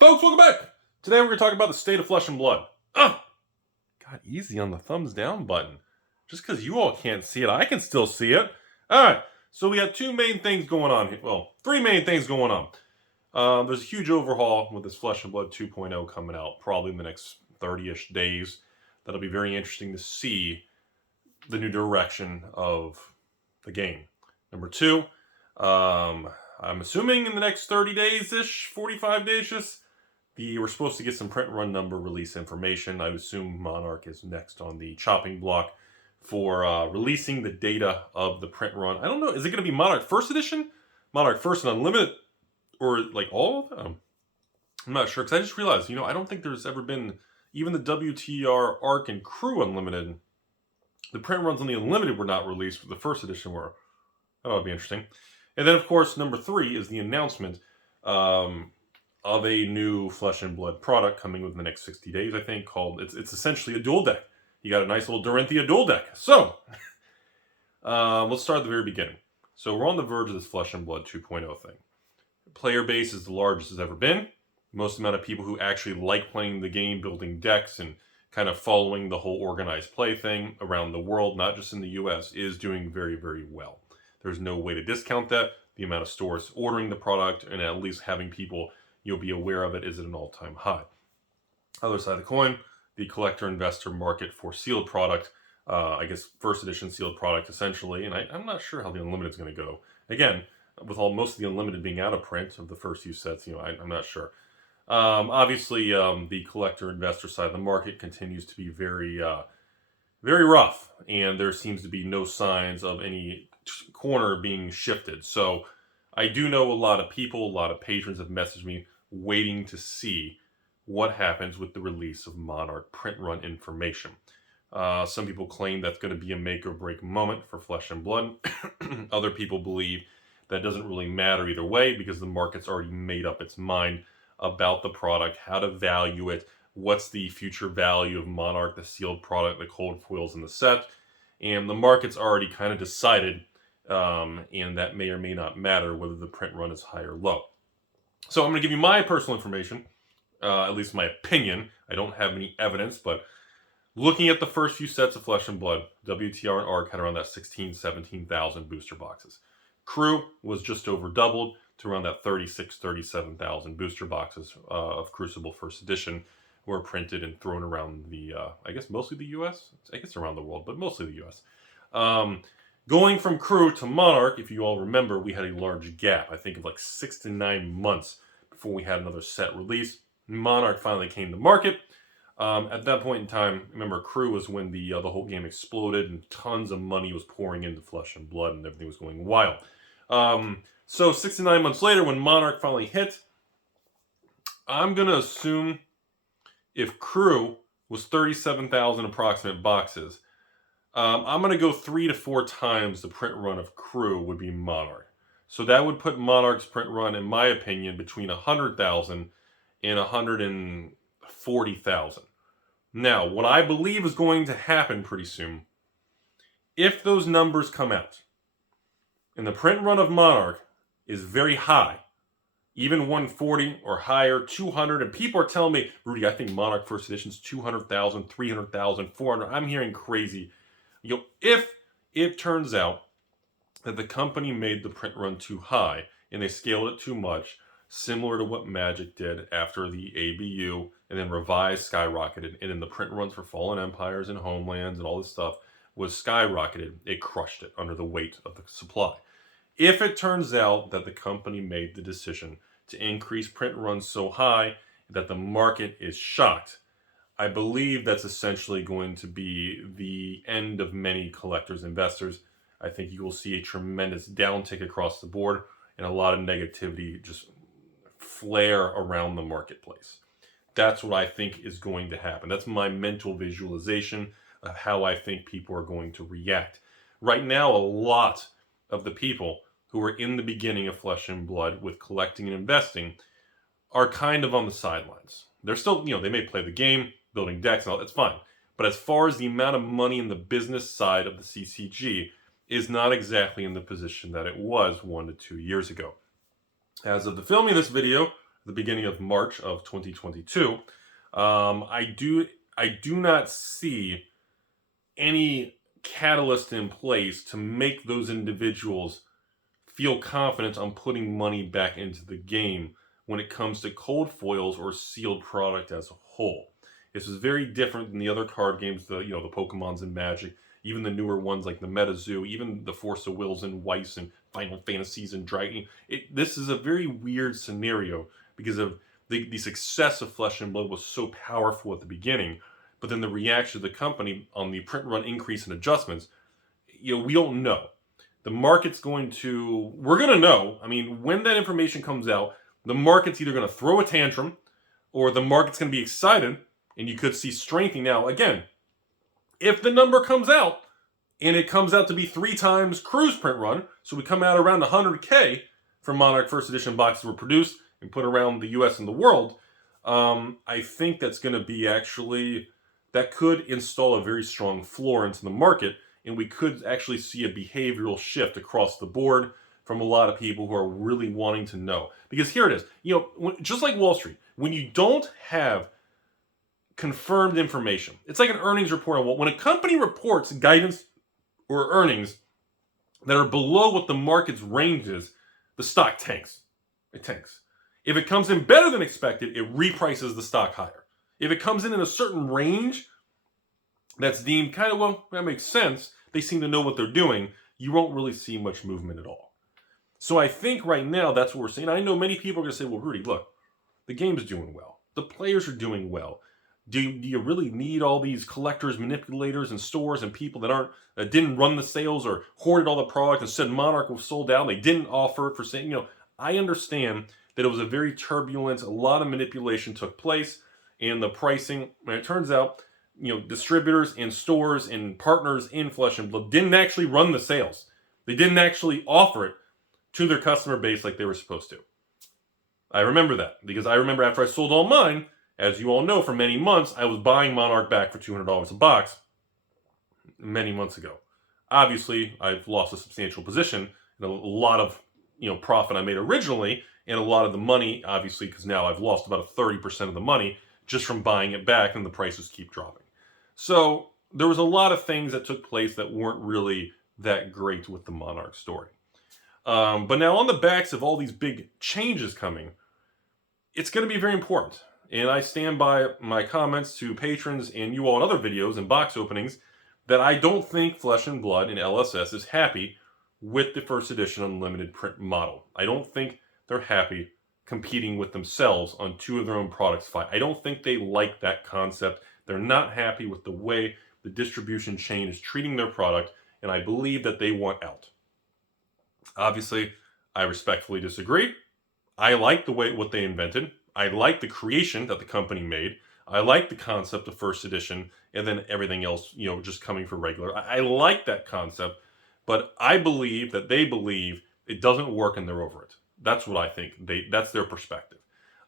Folks, welcome back. Today we're going to talk about the state of Flesh and Blood. God, easy on the thumbs down button. Just because you all can't see it, I can still see it. All right, so we have two main things going on here. Well, three main things going on. There's a huge overhaul with this Flesh and Blood 2.0 coming out probably in the next 30-ish days. That'll be very interesting to see the new direction of the game. Number two, I'm assuming in the next 30 days-ish, 45 days-ish, we're supposed to get some print run number release information. I assume Monarch is next on the chopping block for releasing the data of the print run. I don't know, is it going to be Monarch First Edition? Monarch First and Unlimited? Or like all of them? I'm not sure, because I just realized, I don't think there's ever been, even the WTR Arc and Crew Unlimited, the print runs on the Unlimited were not released, but the First Edition were. That would be interesting. And then, of course, number three is the announcement of a new Flesh and Blood product coming within the next 60 days, I think, called, it's essentially a dual deck. You got a nice little Dorinthia dual deck. So, let's start at the very beginning. So we're on the verge of this Flesh and Blood 2.0 thing. Player base is the largest it's ever been. Most amount of people who actually like playing the game, building decks, and kind of following the whole organized play thing around the world, not just in the US, is doing very, very well. There's no way to discount that. The amount of stores ordering the product and at least having people you'll be aware of it is at an all-time high. Other side of the coin, the collector-investor market for sealed product, I guess first edition sealed product essentially, and I'm not sure how the Unlimited is going to go. Again, with most of the Unlimited being out of print of the first few sets, I'm not sure. Obviously, the collector-investor side of the market continues to be very, very rough, and there seems to be no signs of any corner being shifted. So I do know a lot of people, a lot of patrons have messaged me waiting to see what happens with the release of Monarch print run information. Some people claim that's going to be a make or break moment for Flesh and Blood. Other people believe that doesn't really matter either way because the market's already made up its mind about the product, how to value it, what's the future value of Monarch, the sealed product, the cold foils in the set. And the market's already kind of decided, and that may or may not matter whether the print run is high or low. So I'm going to give you my personal information, at least my opinion. I don't have any evidence, but looking at the first few sets of Flesh and Blood, WTR and ARC had around that 16,000, 17,000 booster boxes. Crew was just over doubled to around that 36,000, 37,000 booster boxes of Crucible First Edition were printed and thrown around the, I guess mostly the US? I guess around the world, but mostly the US. Going from Crew to Monarch, if you all remember, we had a large gap. I think of like 6 to 9 months before we had another set release. Monarch finally came to market. At that point in time, remember, Crew was when the whole game exploded and tons of money was pouring into Flesh and Blood and everything was going wild. So 6 to 9 months later, when Monarch finally hit, I'm going to assume if Crew was 37,000 approximate boxes, I'm going to go 3 to 4 times the print run of Crew would be Monarch. So that would put Monarch's print run, in my opinion, between 100,000 and 140,000. Now, what I believe is going to happen pretty soon, if those numbers come out, and the print run of Monarch is very high, even 140 or higher, 200, and people are telling me, Rudy, I think Monarch First Edition is 200,000, 300,000, 400. I'm hearing crazy. If it turns out that the company made the print run too high and they scaled it too much, similar to what Magic did after the ABU and then revised skyrocketed, and then the print runs for Fallen Empires and Homelands and all this stuff was skyrocketed, it crushed it under the weight of the supply. If it turns out that the company made the decision to increase print runs so high that the market is shocked, I believe that's essentially going to be the end of many collectors, investors. I think you will see a tremendous downtick across the board and a lot of negativity just flare around the marketplace. That's what I think is going to happen. That's my mental visualization of how I think people are going to react. Right now, a lot of the people who are in the beginning of Flesh and Blood with collecting and investing are kind of on the sidelines. They're still, they may play the game, building decks and all, that's fine. But as far as the amount of money in the business side of the CCG is not exactly in the position that it was 1 to 2 years ago. As of the filming of this video, the beginning of March of 2022. I do not see any catalyst in place to make those individuals feel confident on putting money back into the game when it comes to cold foils or sealed product as a whole. This is very different than the other card games, the Pokemons and Magic, even the newer ones like the MetaZoo, even the Force of Wills and Weiss and Final Fantasies and Dragon. This is a very weird scenario because of the success of Flesh and Blood was so powerful at the beginning, but then the reaction of the company on the print run increase and adjustments, we don't know. The market's we're going to know. I mean, when that information comes out, the market's either going to throw a tantrum or the market's going to be excited, and you could see strengthening. Now, again, if the number comes out and it comes out to be 3 times Cruise print run, so we come out around 100K for Monarch First Edition boxes were produced and put around the US and the world, I think that's going to be that could install a very strong floor into the market, and we could actually see a behavioral shift across the board from a lot of people who are really wanting to know. Because here it is, just like Wall Street, when you don't have confirmed information, it's like an earnings report. When a company reports guidance or earnings that are below what the market's range is, the stock tanks. It tanks. If it comes in better than expected, it reprices the stock higher. If it comes in a certain range that's deemed that makes sense, they seem to know what they're doing, you won't really see much movement at all. So I think right now that's what we're seeing. I know many people are going to say, well, Rudy, look, the game's doing well. The players are doing well. Do you really need all these collectors, manipulators, and stores and people that didn't run the sales or hoarded all the product and said Monarch was sold out and they didn't offer it for sale? I understand that it was a very turbulent, a lot of manipulation took place, and the pricing, and it turns out, distributors and stores and partners in Flesh and Blood didn't actually run the sales. They didn't actually offer it to their customer base like they were supposed to. I remember that because I remember after I sold all mine, as you all know, for many months, I was buying Monarch back for $200 a box many months ago. Obviously, I've lost a substantial position and a lot of profit I made originally, and a lot of the money, obviously, because now I've lost about 30% of the money just from buying it back, and the prices keep dropping. So there was a lot of things that took place that weren't really that great with the Monarch story. But now on the backs of all these big changes coming, it's going to be very important. And I stand by my comments to patrons and you all in other videos and box openings that I don't think Flesh and Blood and LSS is happy with the first edition unlimited print model. I don't think they're happy competing with themselves on 2 of their own products fight. I don't think they like that concept. They're not happy with the way the distribution chain is treating their product, and I believe that they want out. Obviously, I respectfully disagree. I like what they invented. I like the creation that the company made. I like the concept of first edition and then everything else, just coming for regular. I like that concept, but I believe that they believe it doesn't work and they're over it. That's what I think. That's their perspective.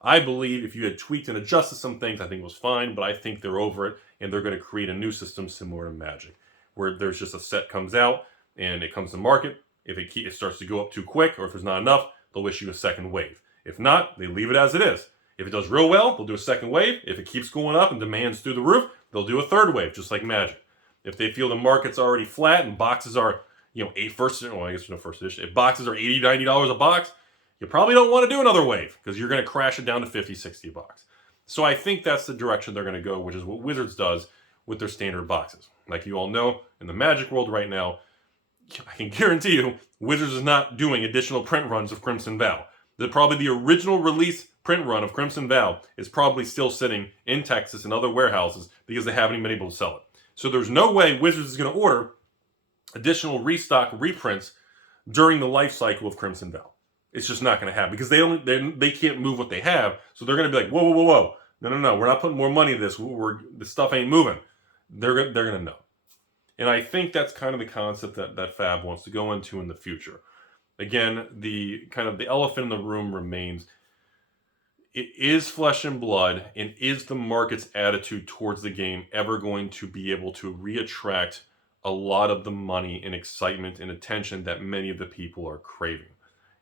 I believe if you had tweaked and adjusted some things, I think it was fine, but I think they're over it and they're going to create a new system similar to Magic, where there's just a set comes out and it comes to market. If it starts to go up too quick or if there's not enough, they'll issue a second wave. If not, they leave it as it is. If it does real well, they'll do a second wave. If it keeps going up and demand's through the roof, they'll do a third wave, just like Magic. If they feel the market's already flat and boxes are, If boxes are $80, $90 a box, you probably don't want to do another wave because you're going to crash it down to $50, $60 a box. So I think that's the direction they're going to go, which is what Wizards does with their standard boxes. Like you all know, in the Magic world right now, I can guarantee you, Wizards is not doing additional print runs of Crimson Vow. Probably the original release print run of Crimson Vow is probably still sitting in Texas and other warehouses because they haven't even been able to sell it. So there's no way Wizards is going to order additional restock reprints during the life cycle of Crimson Vow. It's just not going to happen because they can't move what they have. So they're going to be like, whoa. No. We're not putting more money into this. The stuff ain't moving. They're going to know. And I think that's kind of the concept that Fab wants to go into in the future. Again, the elephant in the room remains, it is Flesh and Blood, and is the market's attitude towards the game ever going to be able to reattract a lot of the money and excitement and attention that many of the people are craving?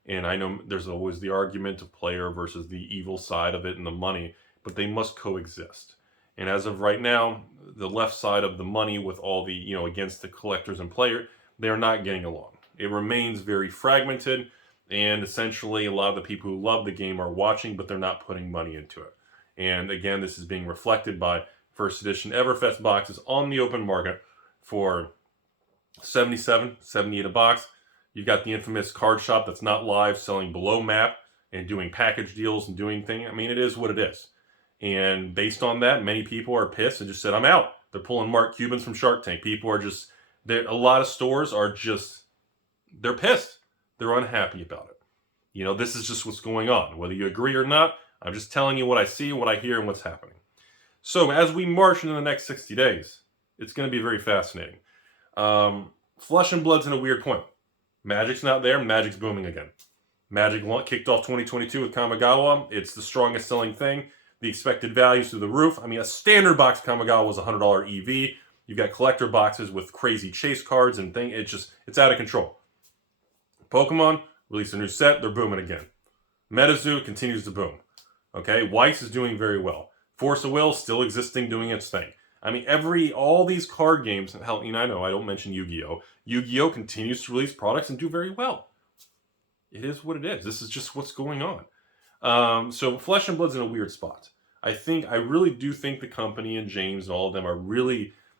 And I know there's always the argument of player versus the evil side of it and the money, but they must coexist. And as of right now, the left side of the money with all the, against the collectors and player, they're not getting along. It remains very fragmented, and essentially a lot of the people who love the game are watching, but they're not putting money into it. And again, this is being reflected by first edition Everfest boxes on the open market for $77, $78 a box. You've got the infamous card shop that's not live selling below map and doing package deals and doing things. I mean, it is what it is. And based on that, many people are pissed and just said, I'm out. They're pulling Mark Cubans from Shark Tank. People are just, a lot of stores are just, they're pissed. They're unhappy about it. This is just what's going on. Whether you agree or not, I'm just telling you what I see, what I hear, and what's happening. So as we march into the next 60 days, it's going to be very fascinating. Flesh and Blood's in a weird point. Magic's not there. Magic's booming again. Magic kicked off 2022 with Kamigawa. It's the strongest selling thing. The expected value's through the roof. I mean, a standard box Kamigawa was $100 EV. You've got collector boxes with crazy chase cards and things. It's out of control. Pokemon released a new set. They're booming again. MetaZoo continues to boom. Okay, Weiss is doing very well. Force of Will still existing, doing its thing. I mean, all these card games, I know I don't mention Yu-Gi-Oh! Yu-Gi-Oh! Continues to release products and do very well. It is what it is. This is just what's going on. So Flesh and Blood's in a weird spot. I really do think the company and James and all of them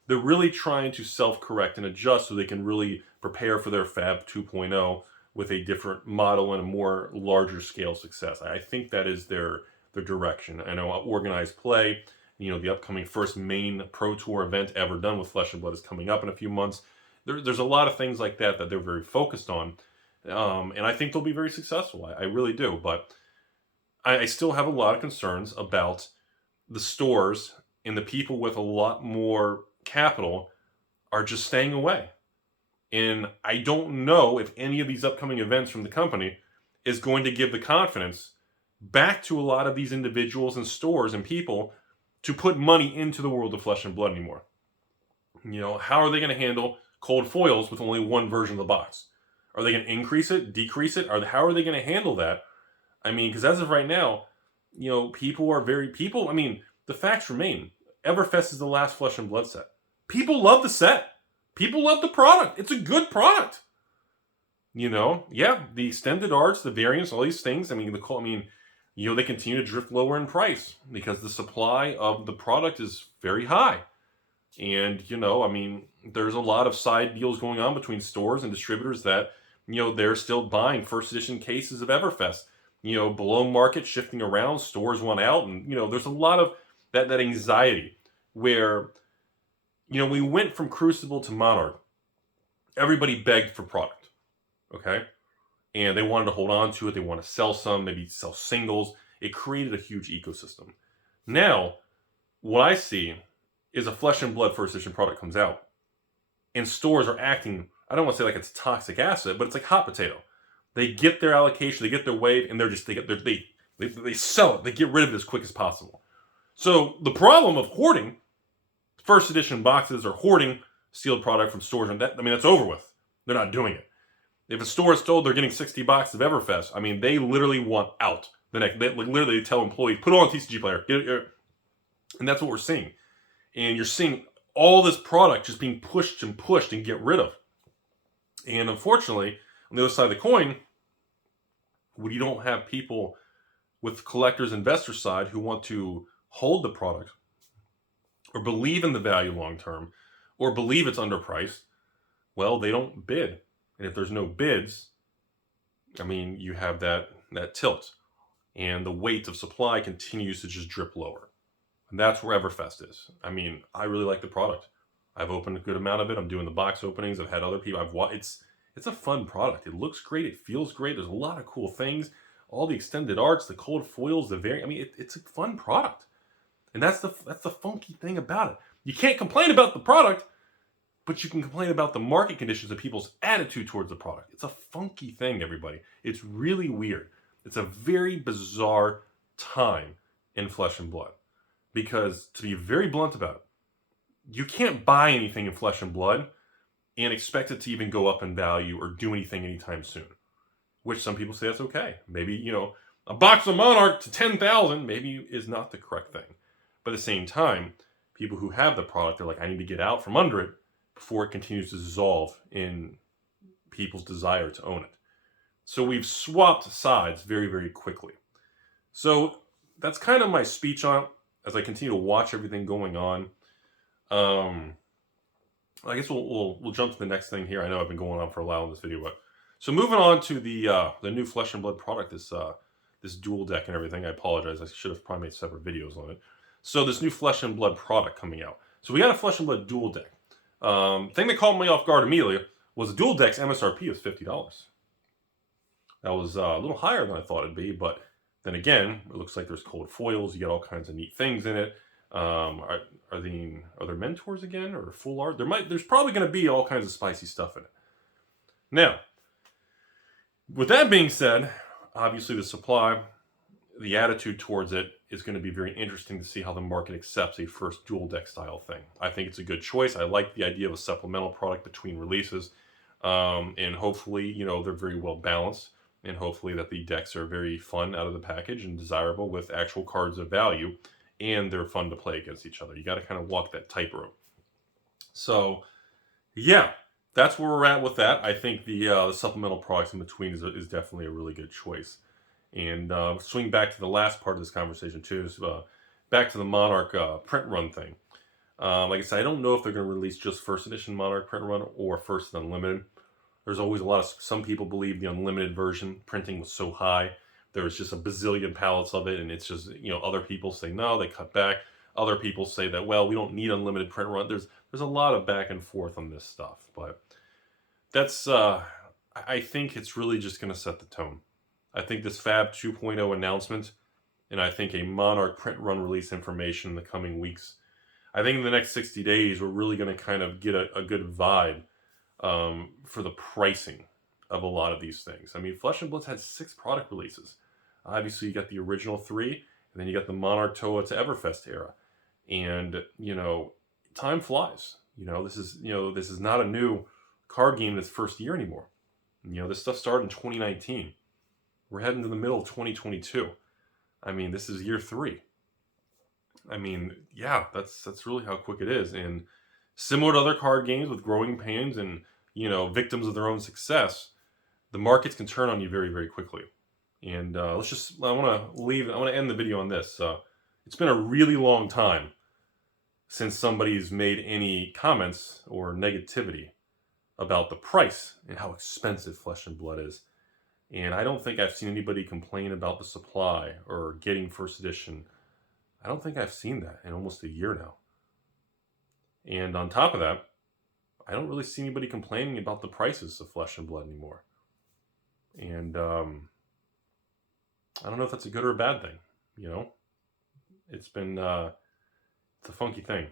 they're really trying to self-correct and adjust so they can really prepare for their Fab 2.0 with a different model and a more larger scale success. I think that is their direction. I know organized play, the upcoming first main Pro Tour event ever done with Flesh and Blood is coming up in a few months. There's a lot of things like that they're very focused on. And I think they'll be very successful. I really do. But I still have a lot of concerns about the stores, and the people with a lot more capital are just staying away. And I don't know if any of these upcoming events from the company is going to give the confidence back to a lot of these individuals and stores and people to put money into the world of Flesh and Blood anymore. How are they going to handle cold foils with only one version of the box? Are they going to increase it, decrease it? How are they going to handle that? I mean, because as of right now, the facts remain. Everfest is the last Flesh and Blood set. People love the set. People love the product. It's a good product. The extended arts, the variants, all these things. They continue to drift lower in price because the supply of the product is very high. And, there's a lot of side deals going on between stores and distributors that, they're still buying first edition cases of Everfest. Below market, shifting around, stores want out. And, there's a lot of that anxiety where, we went from Crucible to Monarch. Everybody begged for product. Okay? And they wanted to hold on to it. They want to sell some, maybe sell singles. It created a huge ecosystem. Now, what I see is a Flesh and Blood first edition product comes out, and stores are acting, I don't want to say like it's a toxic asset, but it's like hot potato. They get their allocation, they get their wave, and they sell it. They get rid of it as quick as possible. So the problem of hoarding first edition boxes or hoarding sealed product from stores, that's over with. They're not doing it. If a store is told they're getting 60 boxes of Everfest, they literally want out. They literally tell employees, put it on a TCG player. And that's what we're seeing. And you're seeing all this product just being pushed and get rid of. And unfortunately, on the other side of the coin, when you don't have people with collectors, investor side who want to hold the product or believe in the value long term or believe it's underpriced, well, they don't bid. And if there's no bids, you have that tilt. And the weight of supply continues to just drip lower. And that's where Everfest is. I really like the product. I've opened a good amount of it. I'm doing the box openings. I've had other people. It's a fun product. It looks great. It feels great. There's a lot of cool things. All the extended arts, the cold foils, the variant. It's a fun product. And that's the funky thing about it. You can't complain about the product, but you can complain about the market conditions and people's attitude towards the product. It's a funky thing, everybody. It's really weird. It's a very bizarre time in Flesh and Blood. Because, to be very blunt about it, you can't buy anything in Flesh and Blood and expect it to even go up in value or do anything anytime soon. which some people say that's okay. Maybe, you know, a box of Monarch to 10,000 maybe is not the correct thing. But at the same time, people who have the product, they're like, I need to get out from under it before it continues to dissolve in people's desire to own it. So we've swapped sides very, very quickly. So that's kind of my speech on it as I continue to watch everything going on. I guess we'll jump to the next thing here. I know I've been going on for a while in this video, but so moving on to the new Flesh and Blood product, this dual deck and everything. I apologize. I should have probably made separate videos on it. So this new Flesh and Blood product coming out. So we got a Flesh and Blood dual deck. Thing that caught me off guard immediately was the dual deck's MSRP was $50. That was a little higher than I thought it'd be, but then again, it looks like there's cold foils. You get all kinds of neat things in it. Are there mentors again or full art? There's probably going to be all kinds of spicy stuff in it. Now, with that being said, obviously the supply, the attitude towards it is going to be very interesting to see how the market accepts a first dual deck style thing. I think it's a good choice. I like the idea of a supplemental product between releases, and hopefully, you know, they're very well balanced. And hopefully that the decks are very fun out of the package and desirable with actual cards of value, and they're fun to play against each other. You got to kind of walk that tightrope. So, yeah, that's where we're at with that. I think the supplemental products in between is definitely a really good choice. And swing back to the last part of this conversation too, is back to the Monarch print run thing. Like I said, I don't know if they're going to release just first edition Monarch print run or first and unlimited. There's always some people believe the unlimited version printing was so high. There was just a bazillion pallets of it, and it's just, you know, other people say no, they cut back. Other people say that, well, we don't need unlimited print run. There's a lot of back and forth on this stuff, but that's I think it's really just going to set the tone. I think this Fab 2.0 announcement, and I think a Monarch print run release information in the coming weeks. I think in the next 60 days, we're really going to kind of get a good vibe for the pricing of a lot of these things. I mean, Flesh and Blood's had 6 product releases. Obviously, you got the original 3, and then you got the Monarch Toa to Everfest era. And, you know, time flies. You know, this is not a new card game in its first year anymore. You know, this stuff started in 2019. We're heading to the middle of 2022. I mean, this is year 3. I mean, yeah, that's really how quick it is. And similar to other card games with growing pains and, you know, victims of their own success, the markets can turn on you very, very quickly. And I want to end the video on this. It's been a really long time since somebody's made any comments or negativity about the price and how expensive Flesh and Blood is. And I don't think I've seen anybody complain about the supply or getting first edition. I don't think I've seen that in almost a year now. And on top of that, I don't really see anybody complaining about the prices of Flesh and Blood anymore. And I don't know if that's a good or a bad thing. You know, it's a funky thing.